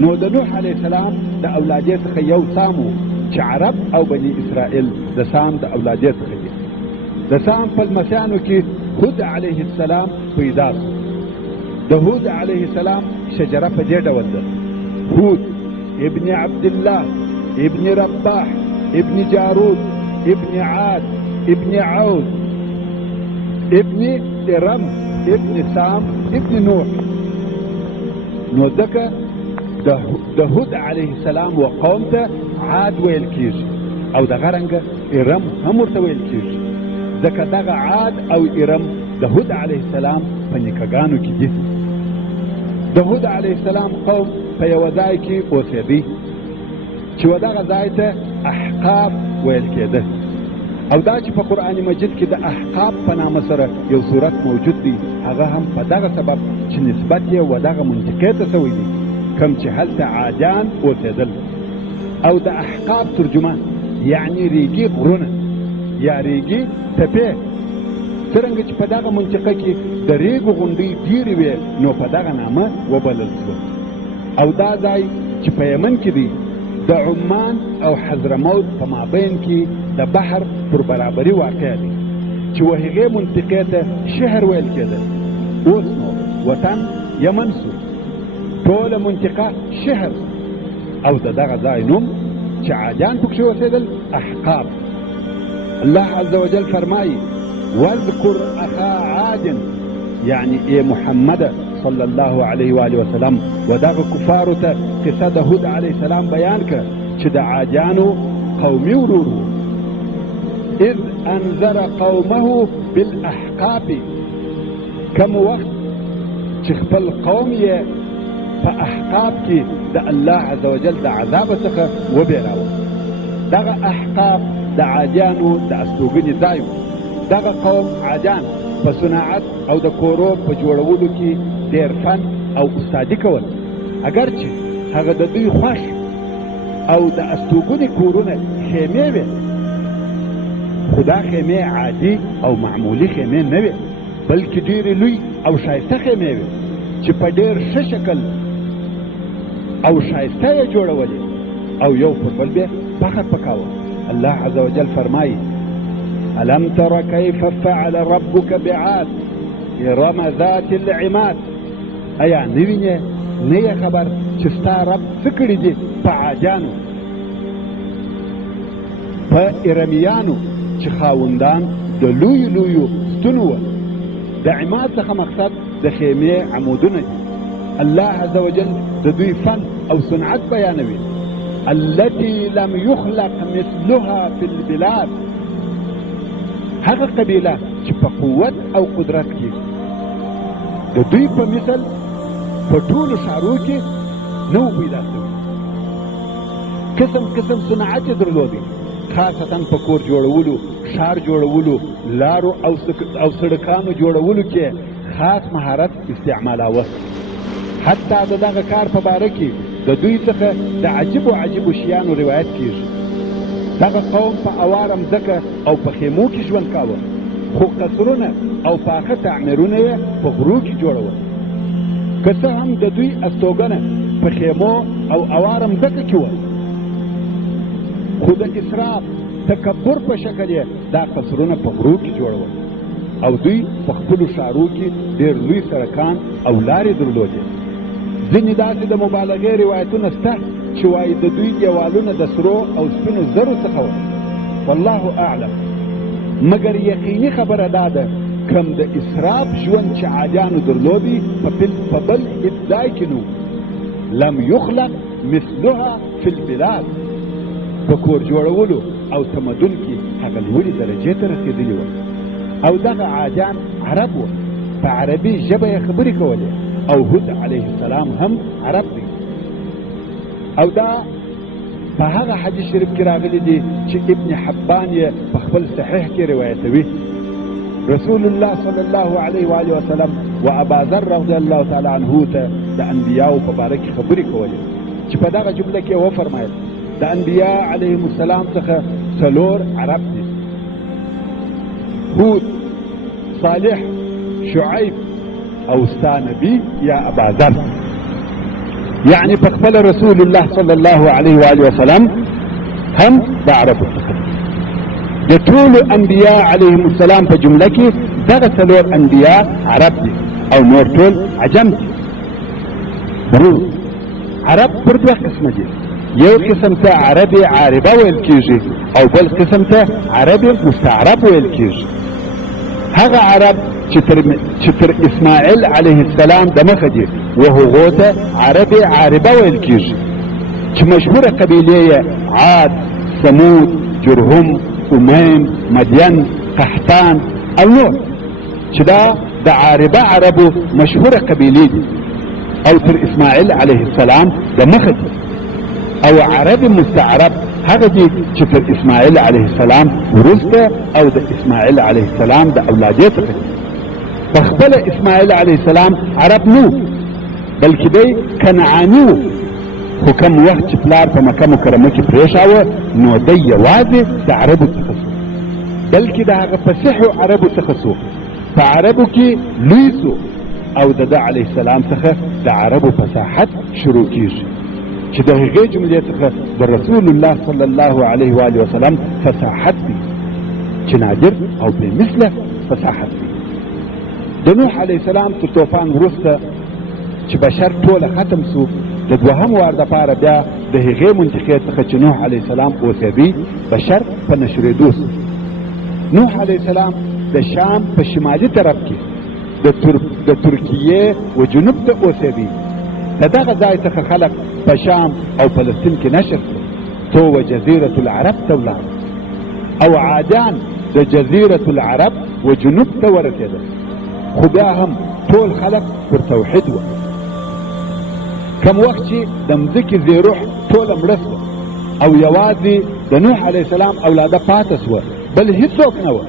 نو د نوح علیه السلام د اولادې څخه یو سام و چې عرب او بني اسرائیل د سام د اولادې څخه دي. د سام په لمسیانو کې هود علیه السلام پیدا شو. د هود علیه السلام شجره په دې ډول ده: هود ابن عبد الله ابن رباح ابن جارود ابن عاد ابن عود ابن ارم ابن سام ابن نوح. نو ځکه د هود علیه السلام و قوم ته عاد ویل کیږي او دغه رنګه ارم هم ورته ویل کیږي، ځکه دغه عاد او ارم د هود علیه السلام په نیکهګانو کې دي. د هود علیه السلام قوم په یوه ځای کې اوسېدی چې و دغه ځای ته احقاف ویل کېده. او دا چې په قرآن مجید کې د احقاف په نامه سره یو صورت موجود دی، هغه هم په دغه سبب چې نسبت یې و دغه منطقې ته شوی دی کوم چې هلته عادیان اوسېدل. او د احقاف ترجمه یعنی ریګي غرونه یا ریګي تپې، څرنګه چې په دغه منطقه کې د ریګو غونډۍ ډېرې وې نو په دغه نامه وبلل شوه. او دا ځای چې په یمن کې دی د عمان او حضرموت په مابین کې د بحر پر برابري واقع دی چې و هغې منطقې ته شهر ویل کېده. اوس نو وطن یمن شو، ټوله منطقه شهر، او د دغه ځای نوم چې عادیان پکښې اوسېدل احقاف. الله عز وجل فرمایي: واذكر اخا عاد، یعنی ای محمد صلی الله علیه و آله وسلم و دغه کفارو ته قصه د هود علیه السلام بیان کړه چې د عادیانو قومي ورور و. اذ انذر قومه بالاحقاف، کم وخت چې خپل قوم یې په احقاف کې د الله عز وجل د عذاب څخه وبېراوه. دغه احقاف د عادیانو د استوګنې ځای و. دغه قوم عادیان په صناعت او د کورو په جوړولو کې ډېر فن او استادي کول، اگر چې هغه د دوی خوښ او د استوګنې کورونه خیمې وې، خو دا خیمې عادي او معمولي خیمې نه وې، بلکې ډېرې لوی او ښایسته خیمې وې چې په ډېر ښه شکل او ښایسته یې جوړولې او یو پر بل به فخر پکاوه. الله عز وجل فرمایي: ألم تر كيف فعل ربك بعاد إرم ذات العماد. ایا نوینه نه خبر چې ستا رب څه کړي دي په عادیانو، په ارمیانو چې خاوندان د لویو لویو ستنو وه. د عماد څخه مقصد د خیمې عمودونه دي. الله عز وجل د دوی فن او صنعت بیانوي: التي لم يخلق مثلها في البلاد. هغه قبیله چې په قوت او قدرت کې د دوی په مثل په ټولو ښارو کې نه و پیدا شوي. قسم قسم صنعت یې درلودې، خاصتا په کور جوړولو، ښار جوړولو، لارو او سړکانو جوړولو کې خاص مهارت استعمالاوه. حتی د دغه کار په باره کې د دوی څخه د عجیبو عجیبو شیانو روایت کېږي. دغه قوم په اواره مځکه او په خیمو کې ژوند کاوه، خو قصرونه او پاخه تعمیرونه یې په غرو کې جوړول. که څه هم د دوی استوګنه په خیمو او اواره مځکه کې وه، خو د اسراف تکبر په شکل یې دا قصرونه په غرو کې جوړول. او دوی په خپلو ښارو کې ډېر لوی سړکان او لارې درلودې. ځینې داسې د مبالغې روایتونه شته چې وایي د دوی دیوالونه د سرو او سپینو زرو څخه وه. والله اعلم. مګر یقیني خبره دا ده کم د اسراف ژوند چې عادیانو درلودي په بل ابتدای کې نو لم یخلق مثلها فی البلاد. په کور جوړولو او تمدن کې هغه لوړې درجې ته رسېدلي وه. او دغه عادیان عرب وه، په عربي ژبه یې خبرې کولې، او هود علیه السلام هم عرب دی. او دا په هغه حدیث شریف کې راغلی دی چې ابن حبان یې په خپل صحیح کې روایتوي. رسول الله صلی الله علیه و آله وسلم و ابا ذر رضی الله تعالی عنه ته د انبیاو په باره کې خبرې کولې چې په دغه جمله کې وفرمایل د انبیا علیهم السلام څخه 4 عرب دي: هود، صالح، شعیب او ستا نبی یا ابا ذر. يعني په خپل رسول الله صلی الله علیه و آله وسلم هم د عربو څخه د ټولو انبیاء علیهم السلام په جمله کې دغه څلور انبیاء عرب دي او نور ټول عجم دي. عرب پر دوه قسمه دي، یو قسم ته عرب عاربه ویل کیږي او بل قسم ته عرب مستعرب ویل کیږي. هغه عرب چې تر اسماعیل علیه السلام د مخه دي و هغو ته عرب عاربه ویل کیږي، چې مشهوره قبیلې یې عاد، ثمود، جرهم، امیم، مدین، قحطان او نور، چې دا د عاربه عربو مشهوره قبیلې دي او تر اسماعیل علیه السلام د مخه دي. او عرب مستعرب هغه دي چې تر اسماعیل علیه السلام وروسته او د اسماعیل علیه السلام د اولادې څخه دي. په خپله اسماعیل علیه السلام عرب نو، بلکې دی کنعاني و، خو کوم وخت چې پلار په مکه مکرمه کې پرېښاوه نو دی یوازې د عربو څخه سو، بلکې د هغه فصیحو عربو څخه سو، په عربو کې لوی سو او د ده علیه السلام څخه د عربو فصاحت شروع کیږي، چې د هغې جملې څخه د رسول الله صلی الله علیه و آله وسلم فصاحت دی، چې نادر او بې مثله فصاحت دی. د نوح علیه السلام تر طوفان وروسته چې بشر ټوله ختم سو، د دوهم وار دپاره بیا د هغې منطقې څخه چې نوح علیه السلام اوسېدی بشر په نشرېدو سو. نوح علیه السلام د شام په شمالي طرف کې د ترکیې و جنوب ته اوسېدی. د دغه ځای څخه خلق په شام او فلسطین کې نشر شو، تو و جزیرة العرب ته ولاړ، او عادیان د جزیرة العرب و جنوب ته ورسېدل، خو بیا هم ټول خلق پر توحید و. کم وخت چې د مځکې زیروح ټوله مړه سوه او یوازې د نوح علیه السلام اولاده پاته سوه، بل هیڅوک نه وه،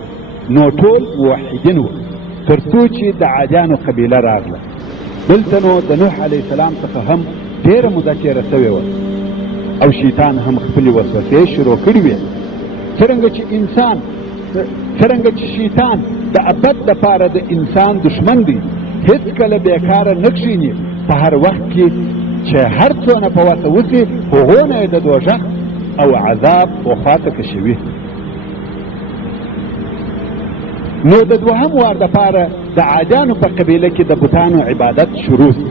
نو ټول موحدین وه، تر څو چې د عادیانو قبیله راغله. دلته نو د نوح علیه السلام څخه هم ډېره موده تېره سوې وه او شیطان هم خپلې وسوسې شروع کړې وې. څرنګه چې شیطان د ابد دپاره د انسان دشمن دی، هېڅکله بېکاره نه کښېني، په هر وخت کې چې هر څونه په وسه وسي هغو نه یې د دوژخ او عذاب وخواته کشوي. نو د دوهم وار دپاره د عادیانو په قبیله کې د بوتانو عبادت شروع سي.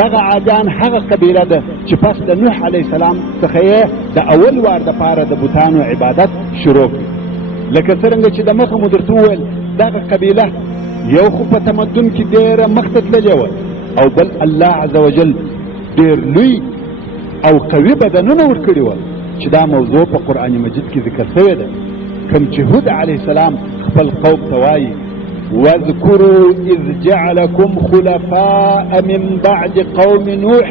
دغه عادیان هغه قبیله ده چې پس د نوح علیه السلام څخه یې د اول وار دپاره د بوتانو عبادت شروع کړي. لکه څرنګه چې د مخه مو درته وویل، دغه قبیله یو خو په تمدن کې ډېره مخته تللې وه او بل الله عز وجل ډېر لوی او قوي بدنونه ورکړي وه، چې دا موضوع په قرآن مجید کې ذکر شوې ده. کوم چې هود علیه السلام خپل قوم ته وایي واذکروا اذ جعلکم خلفاء من بعد قوم نوح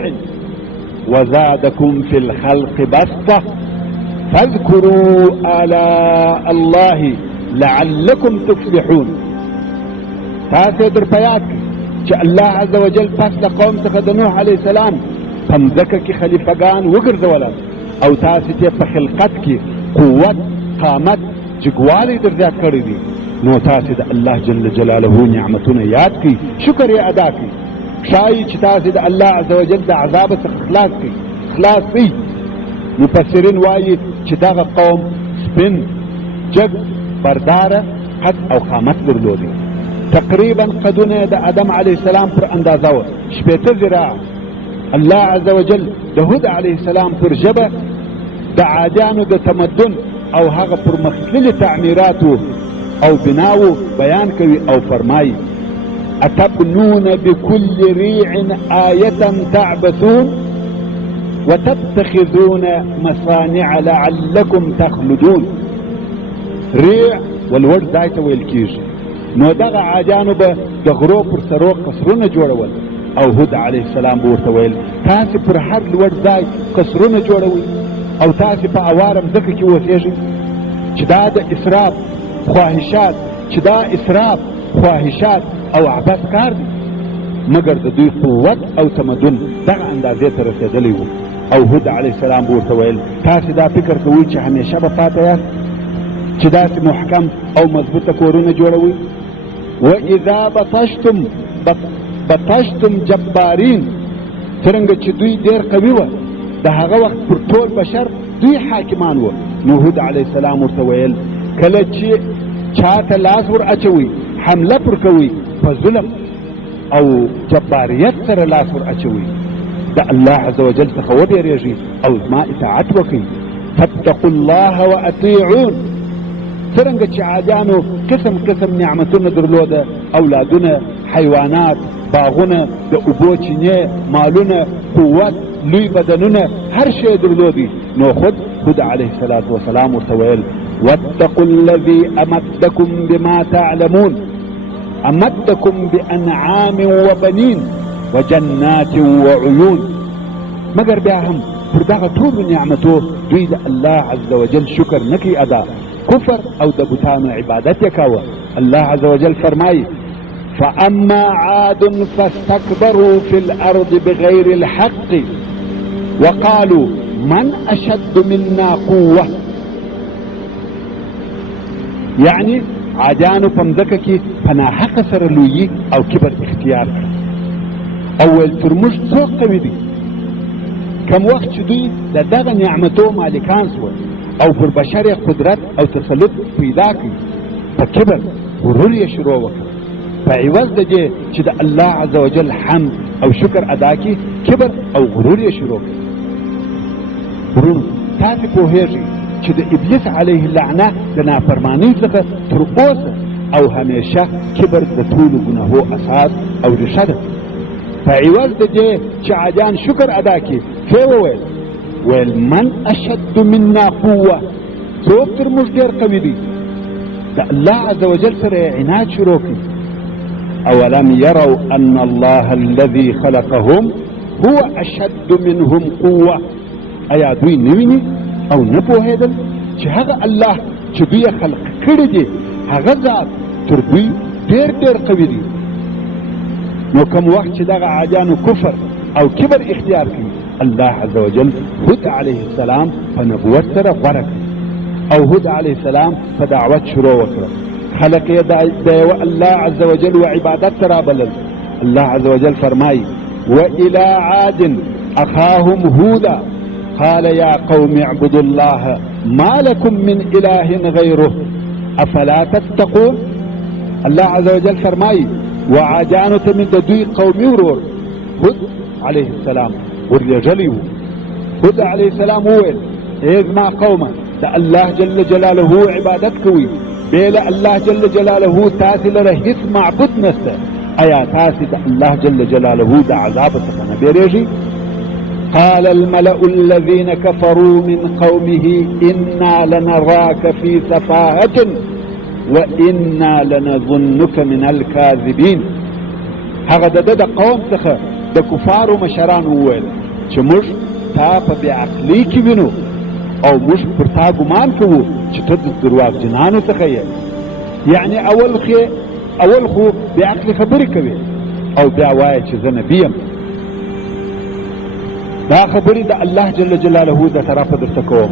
وزادکم فی الخلق بسطة فاذکروا آلاء الله لعلکم تفلحون. تاسې در په یاد کړئ چې الله عز وجل پس د قوم څخه د نوح علیه السلام په مځکه کې خلیفګان وګرځولل او تاسې ته په خلقت کې قوت، قامت، جګوالی در زیات کړی دي، نو تاسې د الله جل جلاله نعمتونه یاد کړئ، شکر یې ادا کړئ. ښایي چې تاسې د الله عز وجل د عذاب څخه خلاص کړئ. مفسرین وایي چې دغه قوم سپین، جګ، برداره، قد او قامت درلودي. تقریبا قدونه د آدم علیه السلام پر اندازه وه، 80 ذراع. الله عز وجل د هود علیه السلام پر ژبه د عادیانو د تمدن او هغه پر مختلفو تعمیراتو او بناو بیان کوي او فرمایي اتبنون بكل ريع آية تعبثون وتتخذون مصانع لعلكم تخلدون. ریع ولوړ ځای ته ویل کېږي. نو دغه عادیانو به د غرو پر سرو قصرونه جوړول او هود علیه السلام به ورته ویل تاسې پر هر لوړ ځای قصرونه جوړوئ او تاسې په اواره مځکه کې اوسېږئ، چې دا د اسراف خواهشات او عبث کار دی. مګر د دوی قوت او تمدن دغه اندازې ته رسېدلی و او هود علیه السلام به ورته ویل تاسې دا فکر کوئ چې همیشه به پاته یاست، چې داسې محکم او مضبوطه کورونه جوړوئ. واذا بطشتم جبارین څرنګه چې دوی ډېر قوي وه د هغه وخت پر ټول بشر دوی حاکمان وه نو هود علیه السلام ورته ویل کله چې چاته لاس ور اچوي حمله پر کوي په ظلم او جباریت سره لاس ور اچوي د الله عز وجل څخه وبېرېږي او زما اطاعت وکړي فاتقوا الله واطيعون څرنګه چې عادیانو قسم قسم نعمتونه درلوده اولادونه حیوانات باغونه د اوبو چینې مالونه قوت لوی بدنونه هر شی درلودي نو خود هود علیه الصلاة والسلام ورته ویل واتقوا الذي امدكم بما تعلمون امدكم بانعام وبنين وجنات وعيون مگر بیا هم پر دغه ټولو نعمتو دوی د الله عز وجل شکر نکي ادا کفر او د بوتانو عبادت یې کاوه الله عز وجل فرمایي فاما عاد فاستكبروا في الارض بغير الحق وقالوا من اشد منا قوه یعنی عادیانو په مځکه کې په ناحقه سره لویي او کبر اختیار کړ او ویل تر موږ څوک قوي دي کم وخت چې دوی د دغه نعمتو مالکان سول او پر بشر قدرت او تسلط پیدا کړي په کبر غرور یې شروع وکړ په عوض د دې چې د الله عز وجل حمد او شکر ادا کړي کبر او غرور یې شروع کړ ورونو تاسې پوهېږئ چې د ابلیس علیه اللعنه د نافرمانۍ څخه تر اوسه او همیشه کبر د ټولو ګناهو اساس او ریښه ده په عوض د دې چې عادیان شکر ادا کړي څه ویل من اشد منا قوه څوک تر موږ ډېر قوي دي د الله عز وجل سره عناد شروع کړي اولم يروا ان الله الذي خلقهم هو اشد منهم قوه ایا دوی نه ویني او نه پوهېدل چې هغه الله چې دوی خلق کړي دي هغه ذات تر دوی ډېر ډېر قوي دي نو کوم وخت چې دغه عادیانو کفر او کبر اختیار کړي الله عز وجل هود علیه السلام په نبوت سره غوره کړ او هود علیه السلام په دعوت شروع وکړه خلق یې د یوه الله عز وجل و عبادت ته رابلل الله عز وجل فرمایي والى عاد اخاهم هودا قال يا قوم اعبدوا الله ما لكم من اله غيره افلا تتقون الله عز وجل فرمایي وعادیانو ته مې د دوی قومي ورور هود علیه السلام ورلېږلی و هود علیه السلام وویل ای زما قومه د الله جل جلاله عبادت کوئ بې له الله جل جلاله تاسې لره هیڅ معبود نشته ایا تاسې د الله جل جلاله د عذاب څخه نه بیریږئ قال الملأ الذين كفروا من قومه إنا لنراك في سفاهة وإنا لنظنك من الكاذبين هغه د قوم څخه د کفارو مشرانو وویل چې موږ تا په بې عقلۍ کې وینو او موږ پر تا ګمان کوو چې ته د درواغجنانو څخه یې یعنې اول خو بې عقلې خبرې کوې او بیا وایه چې زه نبي یم دا خبرې د الله جل جلاله د طرفه درته کوم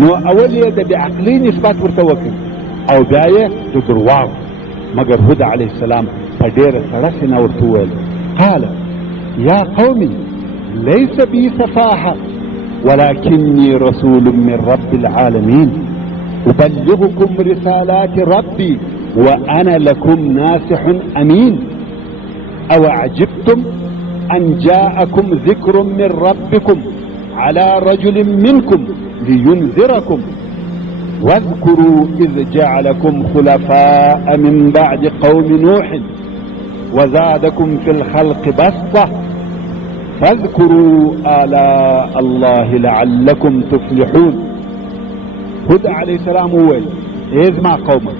نو اول یې د بې عقلۍ نسبت ورته وکړي او بیا یې د درواغ مګر هود علیه السلام په ډېره سړه سینه ورته وویل قال يا قوم ليس بي سفاهة ولكني رسول من رب العالمين أبلغكم رسالات ربي وأنا لكم ناصح أمين أوعجبتم أن جاءكم ذكر من ربكم على رجل منكم لينذركم واذكروا إذ جعلكم خلفاء من بعد قوم نوح وزادكم في الخلق بسطة فاذكروا آلاء الله لعلكم تفلحون هود علیه السلام وویل ای زما قومه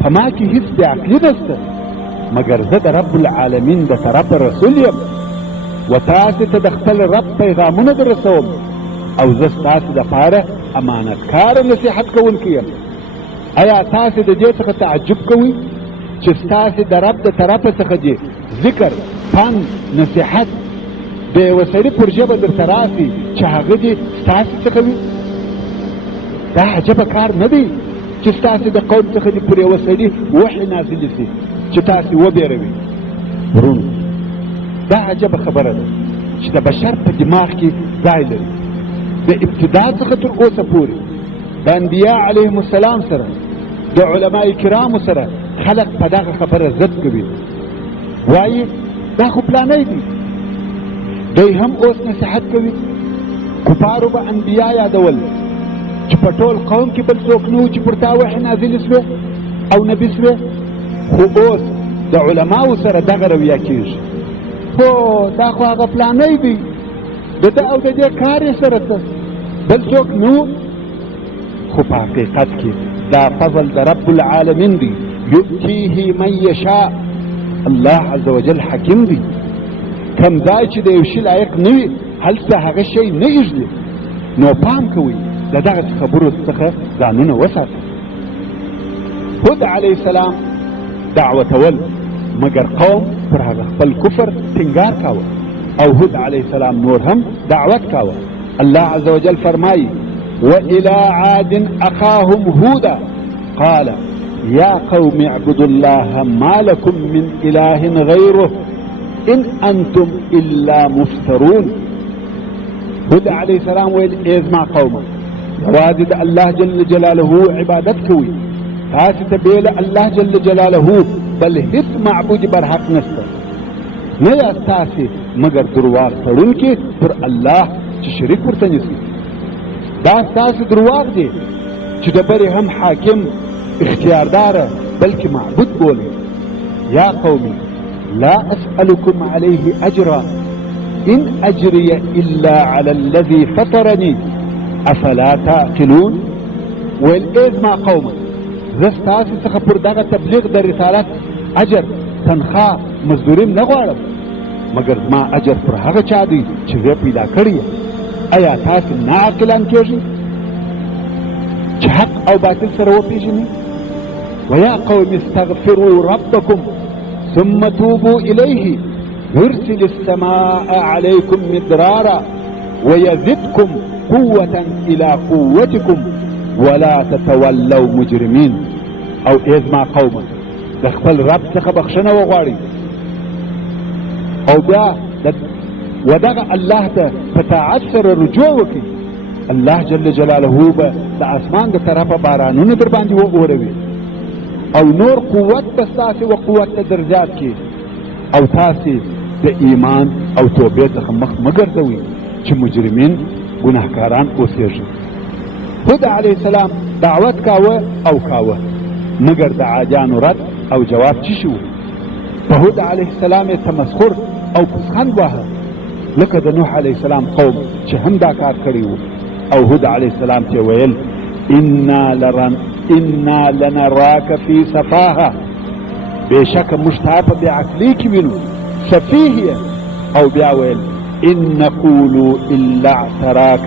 په ما کې هیڅ بې عقلي نشته مګر زه د رب العالمین د طرفه رسول یم و تاسې ته د خپل رب پیغامونه در رسوم او زه ستاسې دپاره امانتکاره نصیحت کوونکی یم ایا تاسې د دې څخه تعجب کوئ چې ستاسې د رب د طرفه څخه دې ذکر پند نصیحت د یوه سړي پر ژبه درته راسي چې هغه دې ستاسې څخه وي دا عجبه کار نه دی چې ستاسې د قوم څخه دې پر یوه سړي وحي نازلې سي چې تاسې وبېروي ورونو دا عجبه خبره ده چې د بشر په دماغ کې ځای لري. د ابتدا څخه تر اوسه پورې د انبیا علیهم السلام سره د علماء کرامو سره خلق په دغه خبره ضد کوي، وایي دا خو پلانی دي. دوی هم اوس نصیحت کوي. کفارو به انبیا یادول چې په ټول قوم کې بل څوک نه و چې پر تا وحی نازل سوې او نبي سوې، خو اوس د علماو سره دغه رویه کېږي. هو دا خو هغه پلانی دی، د ده او د دې کار یې سره ته بل څوک نه و. خو په حقیقت کې دا فضل د رب العالمین دی، یؤتیه من یشاء. الله عز وجل حکیم دی، کم ځای چې د یو شي لایق نه وي هلته هغه شی نه ایږدي. نو پام کوئ د دغسې خبرو څخه ځانونه وساتئ. هود علیه السلام دعوتول، مګر قوم پر هغه خپل کفر ټینګار کاوه، او هود علیه السلام نور هم دعوت کاوه. الله عز وجل فرمایي: وإلى عاد أخاهم هودا قال يا قوم اعبدوا الله ما لكم من إله غيره إن أنتم إلا مفترون. هود عليه السلام ويل إزمع قومه وادد الله جل جلاله عبادت کوي، تاسې ته بېل الله جل جلاله بل هیڅ معبود برحق نشته، نه یاست تاسې مګر درواغ تړونکي پر الله چې شریک ورته نیسي. دا ستاسې درواغ دی چې د برې هم حاکم اختیارداره بلکې معبود بولي. یا قومي لا أسألكم عليه أجرا إن أجري إلا على الذي فطرني أفلا تعقلون. والإذ ما قوما زستاسي څخه پر دغه تبلیغ د رسالت اجر تنخواه مزدوریم نه غواړم، مګر زما اجر پر هغه چا دی چې زه پیدا کړی. ایا تاسو نه عاقلان کېږئ چې حق او باطل سره وپېژنئ؟ ويا قوم استغفروا ربكم ثم توبوا إليه يرسل السماء عليكم مدرارا ويزدكم قوة إلى قوتكم ولا تتولوا مجرمين. او إذ ما قوما د خپل رب څخه بخښنه وغواړئ او بیا ودغه الله ته په طاعت سره رجوع وکړئ. الله جل جلاله به د اسمان د طرفه بارانونه در باندې واوروي او نور قوت به ستاسې و قوت ته درزیات کړي، او تاسې د ایمان او توبې څخه مخ مه ګرځوئ چې مجرمین ګناهکاران اوسېږي. هود علیه السلام دعوت کاوه او کاوه، مګر د عادیانو رد او جواب چی شو؟ په هود علیه السلام یې تمسخر او پسخند واهه، لکه د نوح علیه السلام قوم چې هم دا کار کړی و. او هود علیه السلام ته ویل: انا لنراک فی سفاهه، بېشکه موږ تا په بې عقلۍ کې وینو، سفیه یې. او بیا ویل: ان نقول الا اعتراک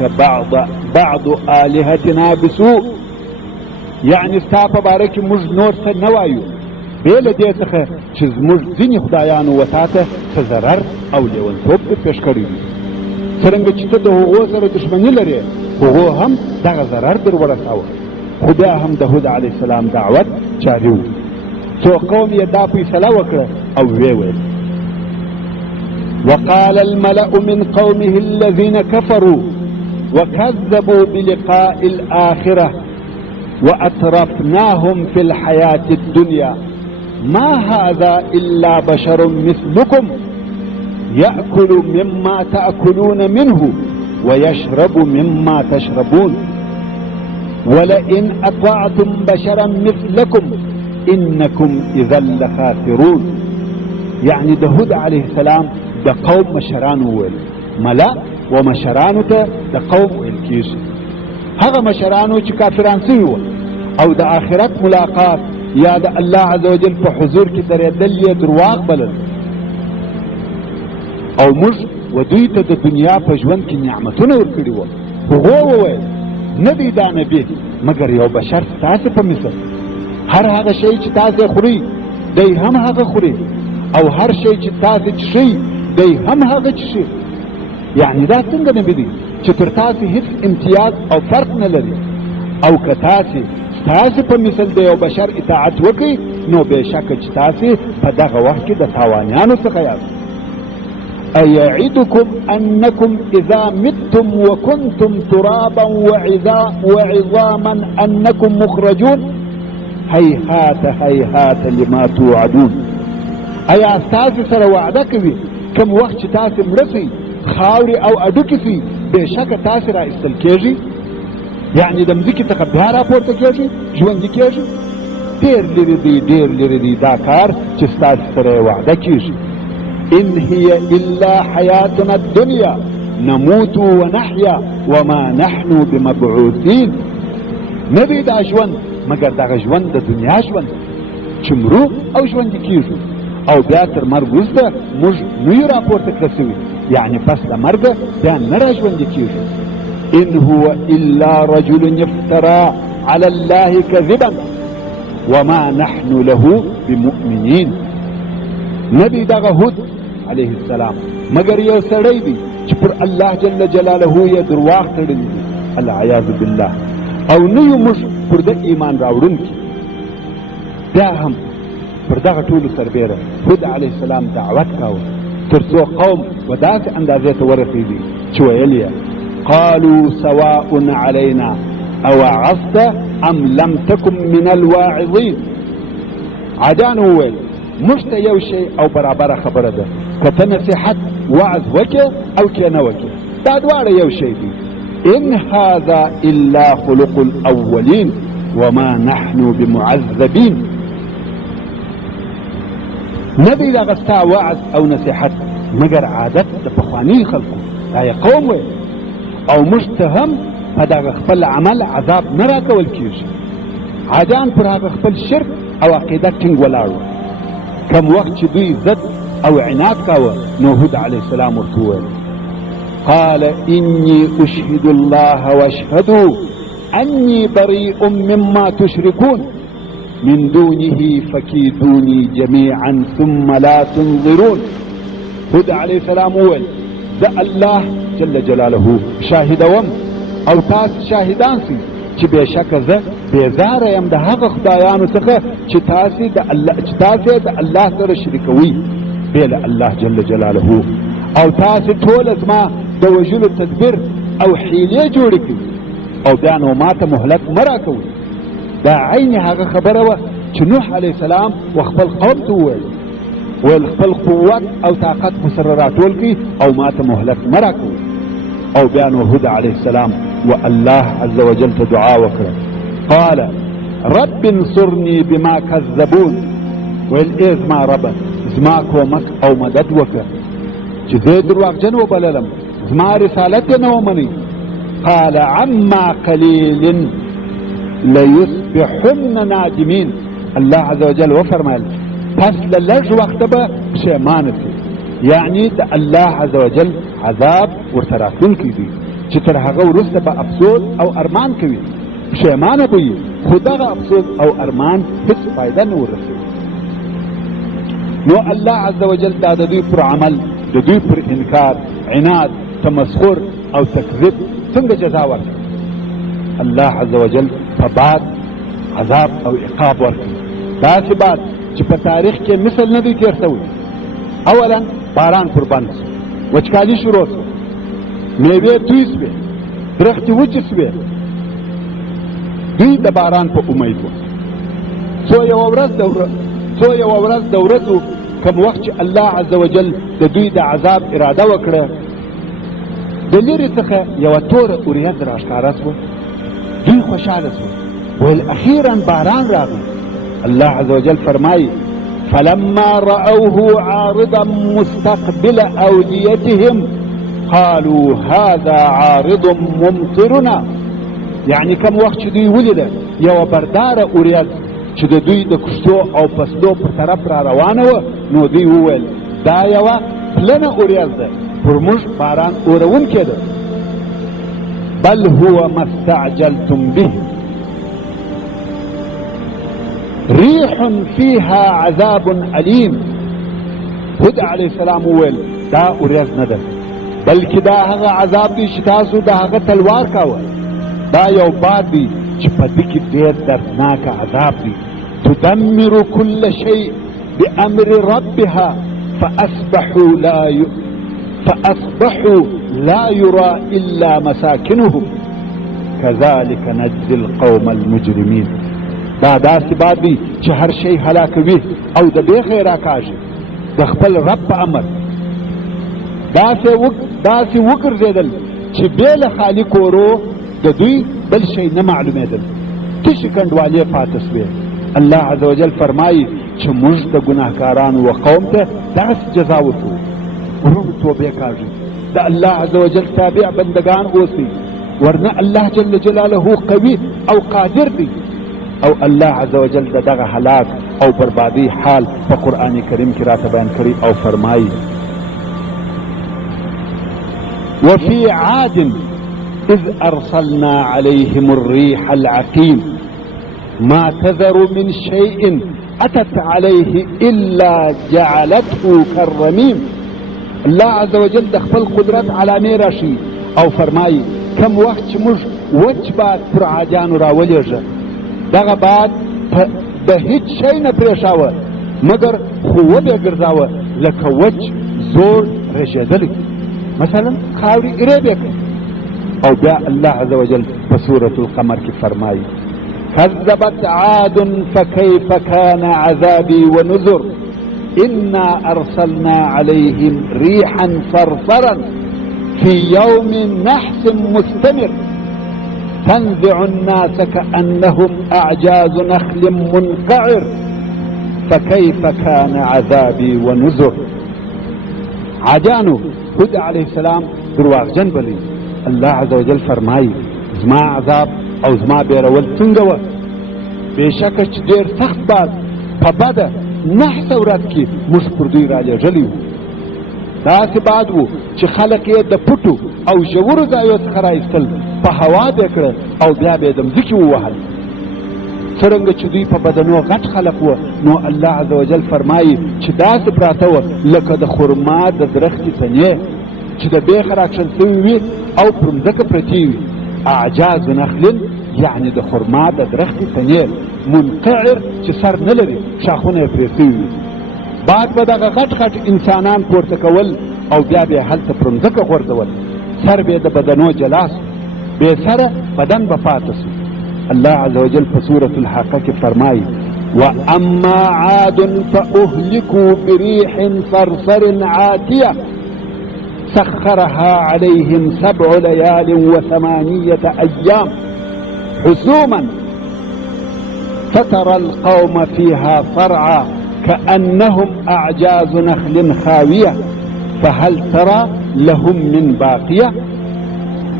بعض آلهتنا بسوء، یعنی ستا په باره کې موږ نور څه نه وایو بې له دې څخه چې زموږ ځینې خدایانو و تا ته څه ضرر او لیونتوب در پېښ کړی وي. څرنګه چې ته د هغو سره دښمني لرې، هغو هم دغه ضرر در ورساوه. خو بیا هم د هود علیه السلام دعوت جاري و. څو قوم یې دا فیصله وکړه او ویې ویل: وقال الملأ من قومه الذين كفروا وكذبوا بلقاء الآخرة وأترفناهم في الحياة الدنيا ما هذا إلا بشر مثلكم يأكل مما تأكلون منه ويشرب مما تشربون ولئن أطعتم بشرا مثلكم إنكم إذا لخاسرون. يعني د هود عليه السلام د قوم مشرانو ویل، ملا و مشرانو ته د قوم ویل کېږي. هغه مشرانو چې کافران سوي وو او د آخرت ملاقات یا د الله عز وجل په حضور کې درېدل یې درواغ بلل، او موږ و دوی ته د دنیا په ژوند کې نعمتونه ورکړي وو. هغو وویل: نه دی دا نبي مګر یو بشر ستاسې په مثل، هر هغه شی چې تاسې خورئ دی هم هغه خوري، او هر شی چې تاسې څښئ دی هم هغه څښي. یعنی دا څنګه نبي دی چې تر تاسې هیڅ امتیاز او فرق نه لري، او که تاسې په مثل د یو بشر اطاعت وکړئ نو بېشکه چې تاسې په دغه وخت کې د تاوانیانو څخه یاست. أيعدكم أنكم إذا متم وكنتم ترابا وعظاما أنكم مخرجون هيهات هيهات لما توعدون. ایا تاسو سره وعده کوي کوم وخت چې تاسو مرسي خاوري او اډوکی سي بشک تاسو را استل کېږي، یعنی د مځکې څخه بیا راپورته کېږي، ژوندي کېږي. ډېر لري دی دا کار چې تاسو سره وعده کېږي. ان هي الا حياتنا الدنيا نموت ونحيا وما نحن بمبعوثين. نبي دا ژوند مگر دغه ژوند د دنیا ژوند چې مرو او ژوندي کېږو او بیا تر مرګ وروسته موږ نه یو راپورته کړه سوي، یعنی پس له مرګه بیا نه را ژوندي کېږو. ان هو الا رجل افترى على الله كذبا وما نحن له بمؤمنين. نبي دغه هود عليه السلام مگر یو سړی دی چې پر الله جل جلاله یې درواغ تړلی دی، العیاذ بالله، او نه یو موږ پر د ایمان راوړونکي. بیا هم پر دغه ټولو سربیره هود علیه السلام دعوت کاوه تر څو قوم و داسې اندازې ته ورسېدي چې ویل یې قالوا سواء علينا اوعظت ام لم تكن من الواعظين. عادیان وویل موږ ته یو شی او برابره خبره ده، که ته نصیحت وعظ وکې او که نه وکې، دا دواړه یو شی دي. ان هذا الا خلق الاولين وما نحن بمعذبين. نبی دغه ستا وعظ او نصیحت مگر عادت د پخواني خلقو، دا یې قوم وی، او موږ ته هم په دغه خپل عمل عذاب نه راکول کېږي. عادیان پر هغه خپل شرک او عقیده ټینګ ولاړو. کم وخت چې دوی ضد او عناد کاوه نو هود علیه السلام ورته وویل قال إني أشهد الله واشهدوا أني بريء مما تشركون من دونه فكيدوني جميعا ثم لا تنظرون. هود عليه السلام وویل ذا الله جل جلاله شاهدوم او تاسو شاهدان سي چې بشک زه بیزاره یم د هغه خدایانو څخه چې تاسو د الله سره شریکوي بل الله جل جلاله، او تاسو ټول زما د وجلو تدبیر او حیلې جوړې کړي او بیا نو ماته مهلت مه راکوئ. دا عین هغه خبره وه چې نوح علیه السلام و خپل قوم ته وویل خپل قوت او طاقت خو سره راټول کړي او ماته مهلت مه راکوئ. او بیا نو هود علیه السلام و الله عز وجل ته دعا وکړه قال رب انصرني بما كذبون. ویل ای زما ربه زما کومک او مدد وکړه چې زه درواغجن وبللم، زما رسالت یې نه ومنئ. قال عما قلیل لیصبحن نادمین. الله عز وجل وفرمایل پس له لږ وخته به پښیمانه سي، یعنی د الله عز وجل عذاب ورته راتلونکی دی چې تر هغه وروسته به افسوس او ارمان کوي، پښیمانه به وي، خو دغه افسوس او ارمان هیڅ فایده نه ورسوي. نو الله عز وجل دا د دوی پر عمل، د دوی پر انکار، عناد، تمسخر او تکذب څنګه جزا ورکړي؟ الله عز وجل په باد عذاب او عقاب ورکړي، داسې باد چې په تاریخ کې مثل نه دی تېر شوی. اولا باران پر بند شو، وچکالي شروع شوه، میوې توی شوې، درختې وچې شوې. دوی د باران په امید وه. څو یوه ورځ د ورځو کوم وخت چې الله عز وجل د دوی د عذاب اراده وکړه، د لرې څخه یوه توره اوریځ راښکاره شوه. دوی خوشحاله شوه، ویل اخیرا باران راغی. الله عز وجل فرمایي فلما رأوه عارضا مستقبل أوديتهم قالوا هذا عارض ممطرنا. یعنی کم وخت چې دوی ولیده یوه برداره اوریځ چې د دوی د کښتو او فصلو په طرف را روانه وه، نو دوی وویل دا یوه پلنه اوریځ ده، پر موږ باران اورونکی ده. بل هو ما استعجلتم به ريح فيها عذاب أليم. هود علیه السلام وویل دا اوریځ نه ده، بلکې دا هغه عذاب دی چې تاسو د هغه تلوار کاوه. دا یو باد دی چې په دې کې ډېر دردناک عذاب دی. تدمر كل شيء بأمر ربها فاصبحوا لا يرى الا مساكنهم كذلك نجزي القوم المجرمين. دا داسې باد دی چې هر شی هلاکوي او د بیخې راکاږي د خپل رب په امر. داسې وګرځېدل چې بې له خالق ورو د دوی بل شی نه معلومېدل، تشې کنډوالې پاتې سوې. الله عز وجل فرمایي چې موږ د ګناهکارانو و قوم ته دغسې جزا ورکوو. ورونو توبې کاږي، د الله عز وجل تابع بندگان اوسئ، ورنه الله جل جلاله قوي او قادر دی. او الله عز وجل دغه هلاک او بربادی حال په قرآن کریم کې راته بیان کړی او فرمایي وفي عاد إذ أرسلنا عليهم الريح العقيم ما تذر من شيء أتت عليه إلا جعلته كالرميم. الله عز وجل د خپل قدرت علامې راشي او فرمایي کم وخت چې موږ وچ باد پر عادیانو راولېږه، دغه باد د هیڅ شی نه پرېښاوه مګر خو وبې ګرځاوه لکه وچ زوړ رژېدلی، مثلا خاورې ایرې بې کړه. او بیا الله عز وجل په سورة القمر کې فرمایي كذبت عاد فكيف كان عذابي ونذر إنا أرسلنا عليهم ريحا صرصرا في يوم نحس مستمر تنزع الناس كأنهم أعجاز نخل منقعر فكيف كان عذابي ونذر. عادیانو هود علیه السلام درواغجن بلی. الله عز وجل فرمایي زما عذاب او زما بیرول څنګه وه؟ بېشکه چې ډېر سخت باد په بده نحسه ورځ کې موږ پر دوی رالیږلی وو. داسې باد و چې خلک یې د پټو او ژورو ځایو څخه رایستل، په هوا بې کړه او بیا به یې د مځکې ووهل. څرنګه چې دوی په بدنو غټ خلق وه، نو الله عز وجل فرمایي چې داسې پراته وه لکه د خرما د درختې تنې چې د بیخ راکشل سوي وي او پر مځکه پرتې وي. اعجاز نخل یعنې د خرما د درختې تنې، منقعر چې سر نه لري، شاخونه یې پرې سوي وي. باد به دغه غټ غټ انسانان پورته کول او بیا به یې هلته پر مځکه غورځول، سر به د بدنو جلا سو، بې سره بدن به پاته سو. الله عز وجل في سورة الحاقة فرماي وأما عاد فأهلكوا بريح صرصر عاتية سخرها عليهم 7 ليال و8 أيام حسوما فترى القوم فيها صرعى كأنهم أعجاز نخل خاوية فهل ترى لهم من باقية.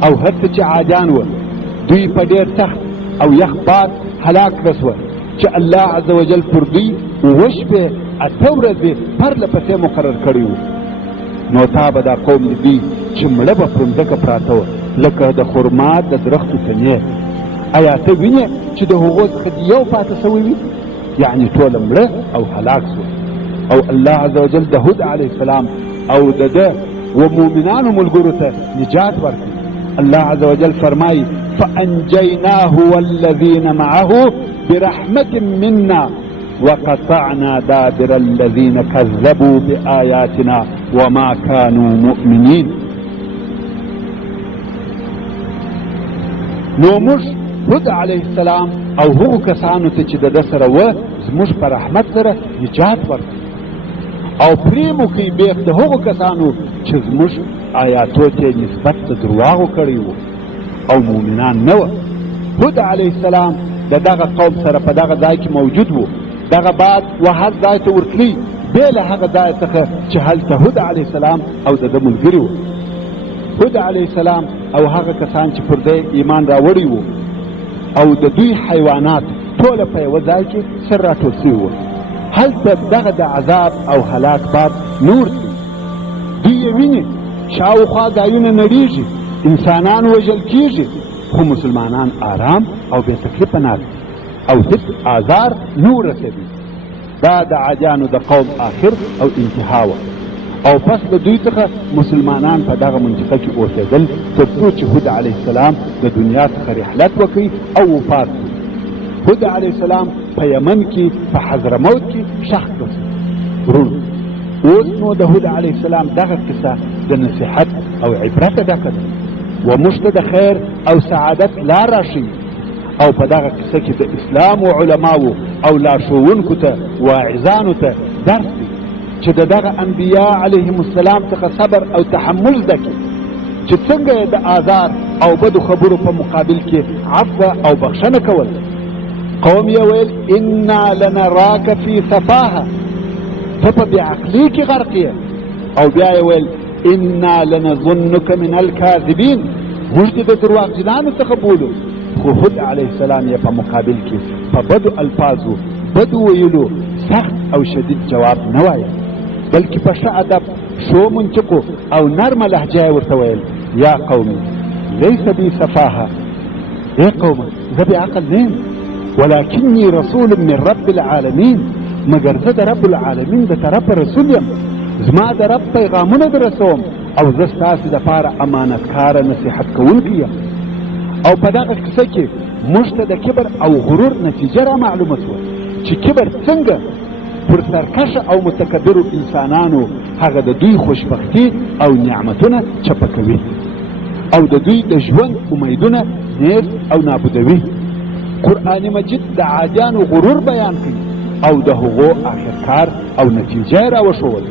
او هرڅه چې عادیان و دوی په ډېر سخت او یخ باد هلاک رسوه چې الله عز وجل پر دوی وشپې 8 ورځې پرله پسې مقرر کړي وو. نو تا به دا قوم لیدي چې مړه به پر مځکه پراته وه لکه د خرما د درختو تنې. ایا ته وینې چې د هغو څخه یو پاته سوی وي؟ یعنې ټوله مړه او هلاک سوه. او الله عز وجل د هود علیه السلام او د ده و مؤمنانو ملګرو ته نجات ورکړي. الله عز وجل فرمایي فأنجيناه والذين معه برحمة منا وقطعنا دابر الذين كذبوا بآياتنا وما كانوا مؤمنين. نو موږ هود علیه السلام او هغو کسانو ته چې د ده سره وه زموږ په رحمت سره نجات ورکړي او پریمو کوي بیخ د هغو کسانو چې زموږ آیاتو ته نسبت د درواغو کړی وو او مؤمنان نه وه. هود علیه السلام د دغه قوم سره په دغه ځای کې موجود وو. دغه باد وهر ځای ته ورتلی بې له هغه ځای څخه چې هلته هود علیه السلام او د ده ملګري وو. هود علیه السلام او هغه کسان چې پر دی ایمان راوړی وو او د دوی حیوانات ټوله په یوه ځای کې سر راټول سوي وو. هلته دغه د عذاب او هلاک باد نور دی. دوی یې ویني شاوخوا ځایونه نړېږي، انسانان وژل کېږي، خو مسلمانان آرام او بې تکلیفه ناست او هیڅ آزار نه ورسېدی. دا د عادیانو د قوم آخر او انتها وه. او پس د دوی څخه مسلمانان په دغه منطقه کې اوسېدل تر څو چې هود علیه السلام د دنیا څخه رحلت وکړي او وفات شو. هود علیه السلام په یمن کې په حضرموت کې شخص وسو. ورونو اوس نو د هود علیه السلام دغه قصه د نصیحت او عبرت ډکه ده وموږ ته د خیر او سعادت لار راښیي او په دغه کیسه کې د اسلام و علماو او لارښوونکو ته واعظانو ته درس دی چې د دغه انبیا علیهم السلام څخه صبر او تحمل زده کړي چې څنګه یې د آزار او بدو خبرو په مقابل کې عفو او بخښنه کول. قوم یې ویل انا لنراک فی سفاهه، ته په بېعقلۍ کې غرق یې. او بیا یې ویل انا لنظنک من الکاذبین، موږ دې د درواغجنانو څخه بولو. خو هود علیه السلام یې په مقابل کې په بدو الفاظو بدو ویلو سخت او شدید جواب نه وایه، بلکې په ښه ادب شو منطقو او نرمه لهجه یې ورته ویل یا قومي لیس بی سفاهه، ای قومه زه بې عقل نه یم، ولکنی رسول من رب العالمین، مګر زه د رب العالمین د طرفه رسول یم، زما د رب پیغامونه در رسوم او زه ستاسې دپاره امانتکاره نصیحت کوونکی یم. او په دغه کیسه کې موږ ته د کبر او غرور نتیجه را معلومه شوه چې کبر څنګه پر سرکشه او متکبرو انسانانو هغه د دوی خوشبختي او نعمتونه چپه کوي او د دوی د ژوند امیدونه نیست او نابودوي. قرآن مجید د عادیانو غرور بیان کوي او د هغو آخرکار او نتیجه را وښول